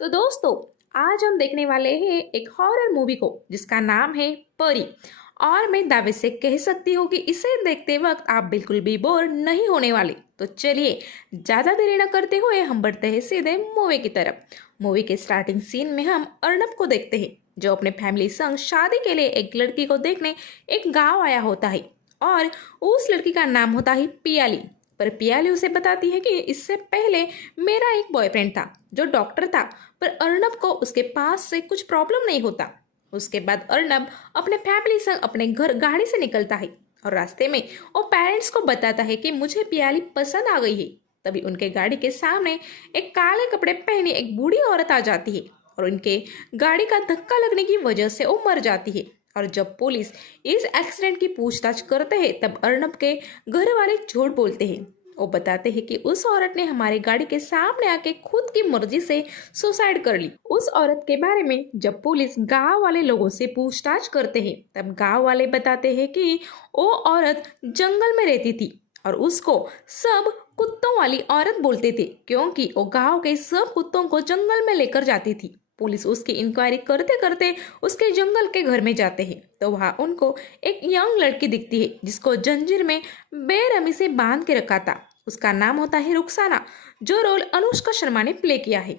तो दोस्तों, आज हम देखने वाले हैं एक हॉरर मूवी को जिसका नाम है परी। और मैं दावे से कह सकती हूँ कि इसे देखते वक्त आप बिल्कुल भी बोर नहीं होने वाले। तो चलिए, ज़्यादा देरी न करते हुए हम बढ़ते हैं सीधे मूवी की तरफ। मूवी के स्टार्टिंग सीन में हम अर्नब को देखते हैं जो अपने फैमिली संग शादी के लिए एक लड़की को देखने एक गांव आया होता है। और उस लड़की का नाम होता है पियाली। पर पियाली उसे बताती है कि इससे पहले मेरा एक बॉयफ्रेंड था जो डॉक्टर था, पर अर्नब को उसके पास से कुछ प्रॉब्लम नहीं होता। उसके बाद अर्नब अपने फैमिली संग अपने घर गाड़ी से निकलता है और रास्ते में वो पेरेंट्स को बताता है कि मुझे पियाली पसंद आ गई है। तभी उनके गाड़ी के सामने एक काले कपड़े पहने एक बूढ़ी औरत आ जाती है और उनके गाड़ी का धक्का लगने की वजह से वो मर जाती है। और जब पुलिस इस एक्सीडेंट की पूछताछ करते हैं तब अर्नब के घर वाले झूठ बोलते हैं। वो बताते हैं कि उस औरत ने हमारी गाड़ी के सामने आके खुद की मर्जी से सुसाइड कर ली। उस औरत के बारे में जब पुलिस गांव वाले लोगों से पूछताछ करते हैं तब गांव वाले बताते हैं कि वो औरत जंगल में रहती थी और उसको सब कुत्तों वाली औरत बोलते थे क्योंकि वो गांव के सब कुत्तों को जंगल में लेकर जाती थी। पुलिस उसकी इंक्वायरी करते करते उसके जंगल के घर में जाते हैं तो वहाँ उनको एक यंग लड़की दिखती है जिसको जंजीर में बेरहमी से बांध के रखा था। उसका नाम होता है रुखसाना, जो रोल अनुष्का शर्मा ने प्ले किया है।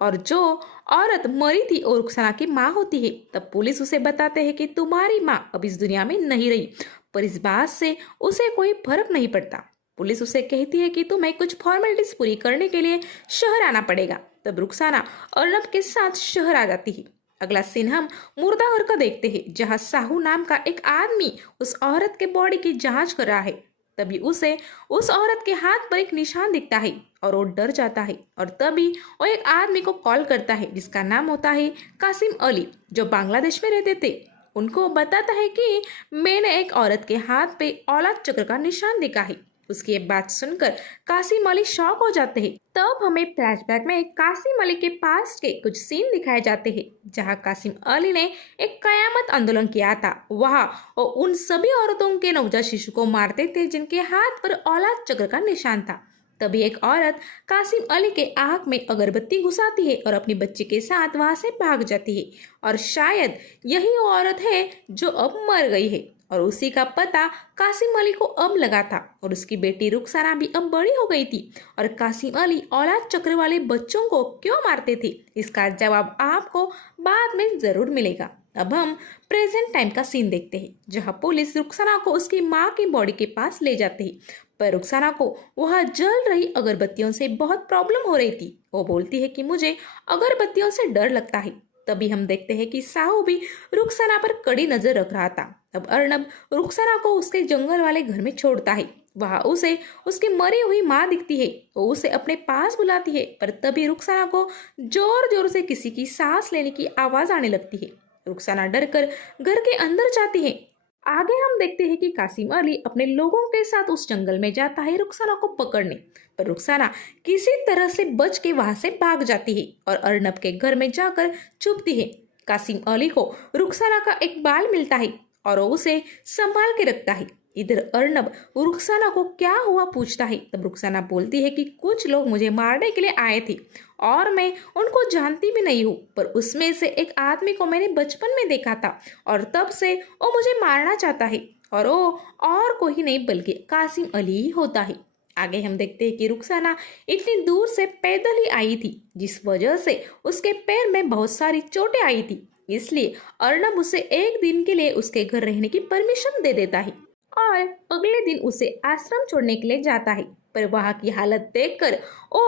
और जो औरत मरी थी और रुखसाना की माँ होती है। तब पुलिस उसे बताते हैं कि तुम्हारी माँ अब इस दुनिया में नहीं रही, पर इस बात से उसे कोई फर्क नहीं पड़ता। पुलिस उसे कहती है कि तुम्हें कुछ फॉर्मेलिटीज पूरी करने के लिए शहर आना पड़ेगा। तब रुखसाना अर्नब के साथ शहर आ जाती है। अगला सीन हम मुर्दा घर का देखते हैं जहाँ साहू नाम का एक आदमी उस औरत के बॉडी की जांच कर रहा है। तभी उसे उस औरत के हाथ पर एक निशान दिखता है और वो डर जाता है। और तभी वो एक आदमी को कॉल करता है जिसका नाम होता है कासिम अली, जो बांग्लादेश में रहते थे। उनको बताता है कि मैंने एक औरत के हाथ पे औलाद चक्र का निशान देखा है। उसकी ये बात सुनकर कासिम अली शॉक हो जाते हैं। तब हमें फ्लैशबैक में कासिम अली के पास के कुछ सीन दिखाए जाते हैं जहां कासिम अली ने एक कयामत आंदोलन किया था। वहां वो उन सभी औरतों के नवजात शिशु को मारते थे जिनके हाथ पर औलाद चक्र का निशान था। तभी एक औरत कासिम अली के आंख में अगरबत्ती घुसाती है और अपनी बच्ची के साथ वहां से भाग जाती है। और शायद यही वो औरत है जो अब मर गई है और उसी का पता कासिम अली को अब लगा था। और उसकी बेटी रुखसाना भी अब बड़ी हो गई थी। और कासिम अली औलाद चक्र वाले बच्चों को क्यों मारते थे, इसका जवाब आपको बाद में जरूर मिलेगा। अब हम प्रेजेंट टाइम का सीन देखते हैं जहां पुलिस रुखसाना को उसकी माँ की बॉडी के पास ले जाते हैं। पर रुखसाना को वहां जल रही अगरबत्तियों से बहुत प्रॉब्लम हो रही थी। वो बोलती है कि मुझे अगरबत्तियों से डर लगता है। तभी हम देखते हैं कि साहू भी रुखसाना पर कड़ी नजर रख रहा था। अब अर्नब रुखसाना को उसके जंगल वाले घर में छोड़ता है। वहां उसे उसकी मरी हुई माँ दिखती है। वो उसे अपने पास बुलाती है, पर तभी रुखसाना को जोर जोर से किसी की सांस लेने की आवाज आने लगती है। रुखसाना डरकर घर के अंदर जाती है। आगे हम देखते हैं कि कासिम अली अपने लोगों के साथ उस जंगल में जाता है रुखसाना को पकड़ने, पर रुखसाना किसी तरह से बच के वहां से भाग जाती है और अर्नब के घर में जाकर छुपती है। कासिम अली को रुखसाना का एक बाल मिलता है और वो उसे संभाल के रखता है। इधर अर्नब रुखसाना को क्या हुआ पूछता है। तब रुखसाना बोलती है कि कुछ लोग मुझे मारने के लिए आए थे और मैं उनको जानती भी नहीं हूँ, पर उसमें से एक आदमी को मैंने बचपन में देखा था और तब से वो मुझे मारना चाहता है। और वो और कोई नहीं बल्कि कासिम अली ही होता है। आगे हम देखते हैं कि रुखसाना इतनी दूर से पैदल ही आई थी जिस वजह से उसके पैर में बहुत सारी चोटें आई थी। इसलिए अर्नब उसे एक दिन के लिए उसके घर रहने की परमिशन दे देता है और अगले दिन उसे आश्रम छोड़ने के लिए जाता है। पर वहाँ की हालत देखकर वो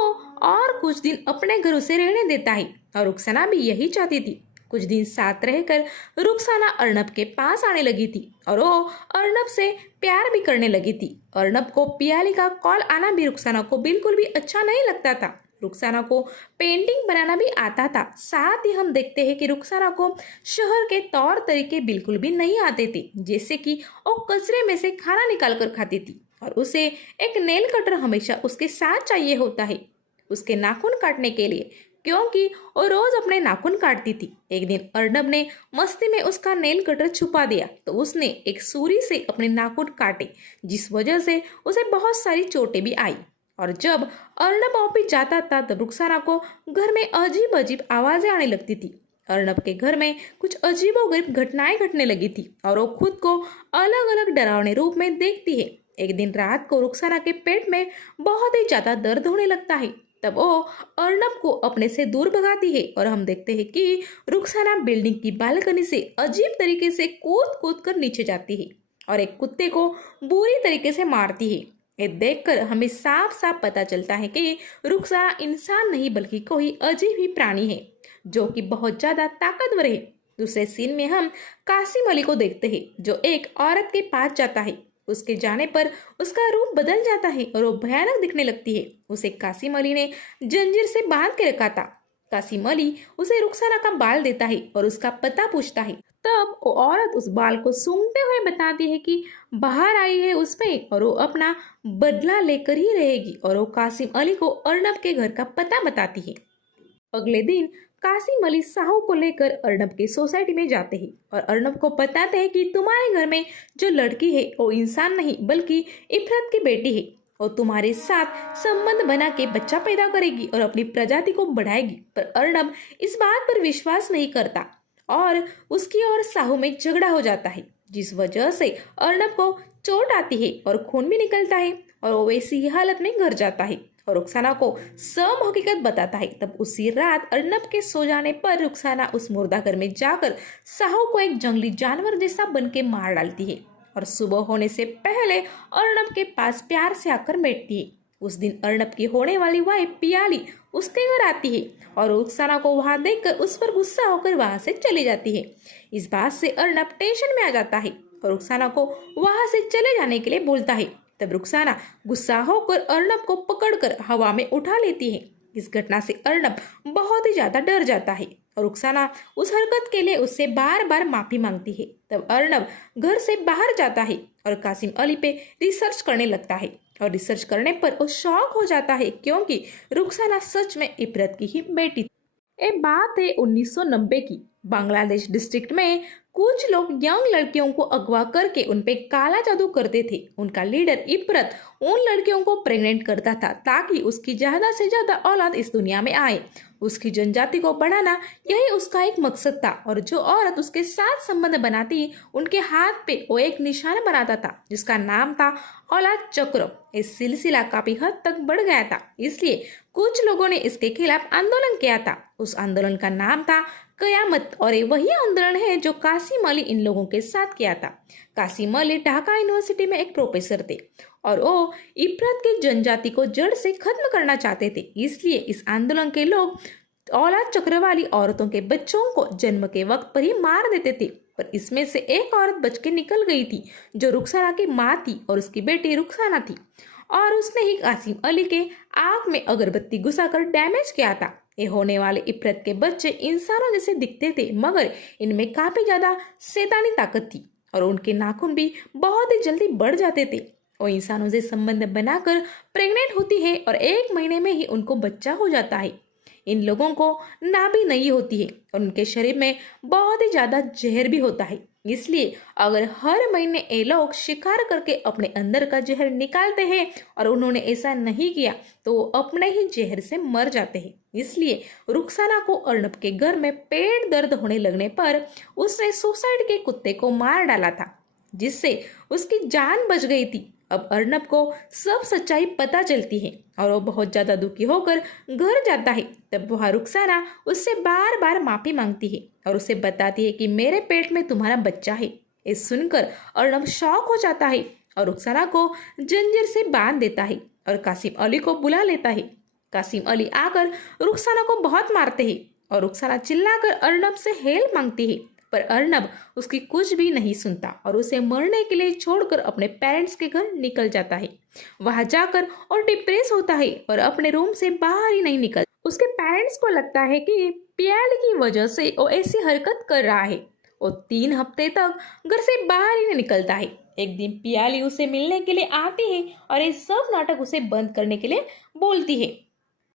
और कुछ दिन अपने घर उसे रहने देता है और रुखसाना भी यही चाहती थी। कुछ दिन साथ रहकर रुखसाना अर्नब के पास आने लगी थी और वो अर्नब से प्यार भी करने लगी थी। अर्नब को पियाली का कॉल आना भी रुखसाना को बिल्कुल भी अच्छा नहीं लगता था। रुखसाना को पेंटिंग बनाना भी आता था। साथ ही हम देखते हैं कि रुखसाना को शहर के तौर तरीके बिल्कुल भी नहीं आते थे, जैसे कि वो कचरे में से खाना निकाल कर खाती थी और उसे एक नेल कटर हमेशा उसके साथ चाहिए होता है उसके नाखून काटने के लिए, क्योंकि वो रोज अपने नाखून काटती थी। एक दिन अर्नब ने मस्ती में उसका नेल कटर छुपा दिया तो उसने एक सुरी से अपने नाखून काटे जिस वजह से उसे बहुत सारी चोटें भी आई। और जब अर्नब ऑफिस जाता था तब रुखसाना को घर में अजीब अजीब आवाजें आने लगती थी। अर्नब के घर में कुछ अजीबोगरीब घटनाएं घटने लगी थी और वो खुद को अलग अलग डरावने रूप में देखती है। एक दिन रात को रुखसाना के पेट में बहुत ही ज्यादा दर्द होने लगता है। तब वो अर्नब को अपने से दूर भगाती है और हम देखते हैं कि रुखसाना बिल्डिंग की बालकनी से अजीब तरीके से कूद कूद कर नीचे जाती है और एक कुत्ते को बुरी तरीके से मारती है। ये देखकर हमें साफ साफ पता चलता है कि रुखसाना इंसान नहीं बल्कि कोई अजीब ही प्राणी है जो कि बहुत ज्यादा ताकतवर है। दूसरे सीन में हम कासिम अली को देखते हैं जो एक औरत के पास जाता है। उसके जाने पर उसका रूप बदल जाता है और वो भयानक दिखने लगती है। उसे कासिम अली ने जंजीर से बांध के रखा था। कासिम अली उसे रुखसाना का बाल देता है और उसका पता पूछता है। तब वो औरत उस बाल को सूंघते हुए बताती है कि बाहर आई है उसमें और वो अपना बदला लेकर ही रहेगी और वो कासिम अली को अर्नब के घर का पता बताती है। अगले दिन कासिम अली साहू को लेकर अर्नब के सोसाइटी में जाते हैं और अर्नब को बताते हैं कि तुम्हारे घर में जो लड़की है वो इंसान नहीं बल्कि इफरत की बेटी है और तुम्हारे साथ संबंध बना के बच्चा पैदा करेगी और अपनी प्रजाति को बढ़ाएगी। पर अर्नब इस बात पर विश्वास नहीं करता और उसकी और साहू में झगड़ा हो जाता है, जिस वजह से अर्नब को चोट आती है और खून भी निकलता है और वो वैसी ही हालत में घर जाता है और रुखसाना को सब हकीकत बताता है। तब उसी रात अर्नब के सो जाने पर रुखसाना उस मुर्दा घर में जाकर साहू को एक जंगली जानवर जैसा बन के मार डालती है और सुबह होने से पहले अर्नब के पास प्यार से आकर बैठती है। उस दिन अर्नब की होने वाली वाइफ पियाली उसके घर आती है और रुखसाना को वहां देखकर उस पर गुस्सा होकर वहां से चली जाती है। इस बात से अर्नब टेंशन में आ जाता है और रुखसाना को वहां से चले जाने के लिए बोलता है। तब रुखसाना गुस्सा होकर अर्नब को पकड़कर हवा में उठा लेती है। इस घटना से अर्नब बहुत ही ज्यादा डर जाता है और रुखसाना उस हरकत के लिए उससे बार बार माफी मांगती है। तब अर्नब घर से बाहर जाता है और कासिम अली पे रिसर्च करने लगता है और रिसर्च करने पर वो शॉक हो जाता है क्योंकि रुखसाना सच में इफरत की ही बेटी थी। ये बात है 1990 की। बांग्लादेश डिस्ट्रिक्ट में कुछ लोग यंग लड़कियों को अगवा करके उनपे काला जादू करते थे। उनका लीडर इफरत उन लड़कियों को प्रेग्नेंट करता था ताकि उसकी ज्यादा से ज्यादा औलाद इस दुनिया में आए। उसकी जनजाति को बढ़ाना यही उसका एक मकसद था और जो औरत उसके साथ संबंध बनाती उनके हाथ पे वो एक निशान बनाता था जिसका नाम था औलाद चक्र। इस सिलसिला काफी हद तक बढ़ गया था, इसलिए कुछ लोगों ने इसके खिलाफ आंदोलन किया था। उस आंदोलन का नाम था कयामत और ये वही आंदोलन है जो कासिम अली इन लोगों के साथ किया था। कासिम अली ढाका यूनिवर्सिटी में एक प्रोफेसर थे और वो इफरत की जनजाति को जड़ से खत्म करना चाहते थे। इसलिए इस आंदोलन के लोग औलाद चक्र वाली औरतों के बच्चों को जन्म के वक्त पर ही मार देते थे। पर इसमें से एक औरत बच के निकल गई थी जो रुखसाना की माँ थी और उसकी बेटी रुखसाना थी और उसने ही कासिम अली के आँख में अगरबत्ती घुसाकर डैमेज किया था। ये होने वाले इफरत के बच्चे इंसानों जैसे दिखते थे मगर इनमें काफी ज्यादा शैतानी ताकत थी और उनके नाखून भी बहुत ही जल्दी बढ़ जाते थे। वो इंसानों से संबंध बनाकर प्रेग्नेंट होती है और 1 महीने में ही उनको बच्चा हो जाता है। इन लोगों को नाभि नहीं होती है और उनके शरीर में बहुत ही ज्यादा जहर भी होता है। इसलिए अगर हर महीने ये लोग शिकार करके अपने अंदर का जहर निकालते हैं और उन्होंने ऐसा नहीं किया तो वो अपने ही जहर से मर जाते हैं। इसलिए रुखसाना को अर्नब के घर में पेट दर्द होने लगने पर उसने सुसाइड के कुत्ते को मार डाला था जिससे उसकी जान बच गई थी। अब अर्नब को सब सच्चाई पता चलती है और वो बहुत ज्यादा दुखी होकर घर जाता है। तब वह रुखसाना उससे बार बार माफी मांगती है और उसे बताती है कि मेरे पेट में तुम्हारा बच्चा है। ये सुनकर अर्नब शॉक हो जाता है और रुखसाना को जंजीर से बांध देता है और कासिम अली को बुला लेता है। कासिम अली आकर रुखसाना को बहुत मारते हैं और रुखसाना चिल्लाकर अर्नब से हेल्प मांगती है पर अर्नब उसकी कुछ भी नहीं सुनता और उसे मरने के लिए छोड़कर अपने पेरेंट्स के घर निकल जाता है। वहां जाकर और डिप्रेस होता है और अपने रूम से बाहर ही नहीं निकल। उसके पेरेंट्स को लगता है कि पियाली की वजह से वो ऐसी हरकत कर रहा है। वो 3 हफ्ते तक घर से बाहर ही नहीं निकलता है। एक दिन पियाली उसे मिलने के लिए आती है और ये सब नाटक उसे बंद करने के लिए बोलती है।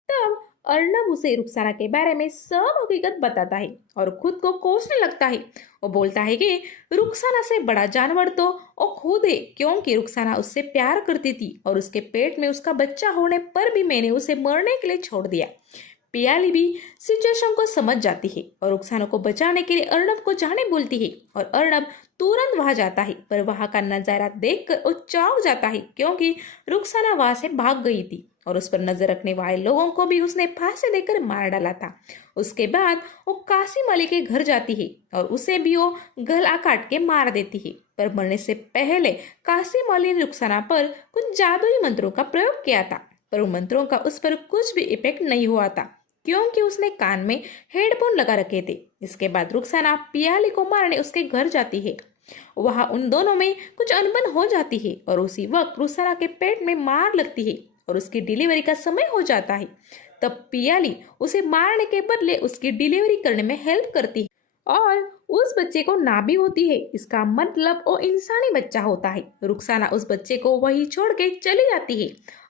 तब अर्नब उसे रुखसाना के बारे में सब हकीकत बताता है और खुद को कोसने लगता है। वो बोलता है कि रुखसाना से बड़ा जानवर तो वो खुद है, क्योंकि रुखसाना उससे प्यार करती थी और उसके पेट में उसका बच्चा होने पर भी मैंने उसे मरने के लिए छोड़ दिया। पियाली भी सिचुएशन को समझ जाती है और रुखसाना को बचाने के लिए अर्नब को जाने बोलती है और अर्नब तुरंत वहां जाता है, पर वहां का नजारा देखकर वो चौंक जाता है, क्योंकि रुखसाना वहां से भाग गई थी और उस पर नजर रखने वाले लोगों को भी उसने फांसी देकर मार डाला था। उसके बाद वो कासिम अली के घर जाती है और उसे भी वो गला काट के मार देती है, पर मरने से पहले कासिम अली ने रुखसाना पर कुछ जादुई मंत्रों का प्रयोग किया था, पर उन मंत्रों का उस पर कुछ भी इफेक्ट नहीं हुआ था, क्योंकि उसने कान में हेडफोन लगा रखे थे। इसके बाद रुखसाना पियाली को मारने उसके घर जाती है। वहां उन दोनों में कुछ अनबन हो जाती है और उसी वक्त रुखसाना के पेट में मार लगती है और उसकी डिलीवरी का समय हो जाता है। तब पियाली उसे मारने के बदले उसकी डिलीवरी करने में हेल्प करती है और उस बच्चे को नाभि होती है। इसका मतलब वो इंसानी बच्चा होता है। रुखसाना उस बच्चे को वही छोड़ के चली जाती है।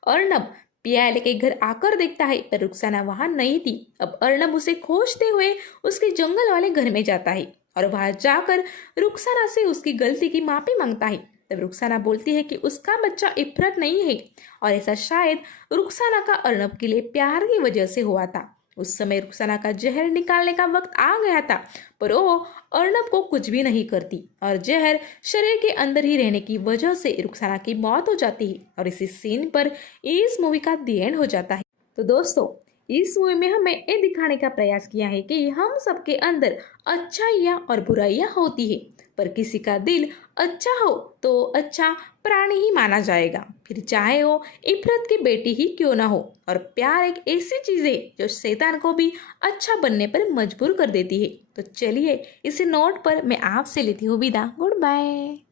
अर्नब पियाली के घर आकर देखता है, पर रुखसाना वहां नहीं थी। अब अर्नब उसे खोजते हुए उसके जंगल वाले घर में जाता है और वहां जाकर रुखसाना से उसकी गलती की माफी मांगता है। तब रुखसाना बोलती है कि उसका बच्चा इफरत नहीं है और ऐसा शायद रुखसाना का अर्नब के लिए प्यार की वजह से हुआ था। उस समय रुखसाना का जहर निकालने का वक्त आ गया था, पर वो अर्नब को कुछ भी नहीं करती और जहर शरीर के अंदर ही रहने की वजह से रुखसाना की मौत हो जाती है और इसी सीन पर इस मूवी का दी एंड हो जाता है। तो दोस्तों, इस मूवी में हमें ये दिखाने का प्रयास किया है कि हम सबके अंदर अच्छाइयाँ और बुराइयाँ होती है, पर किसी का दिल अच्छा हो तो अच्छा प्राणी ही माना जाएगा, फिर चाहे वो इफरत की बेटी ही क्यों ना हो। और प्यार एक ऐसी चीज है जो शैतान को भी अच्छा बनने पर मजबूर कर देती है। तो चलिए इसी नोट पर मैं आपसे लेती हूँ विदा। Good bye.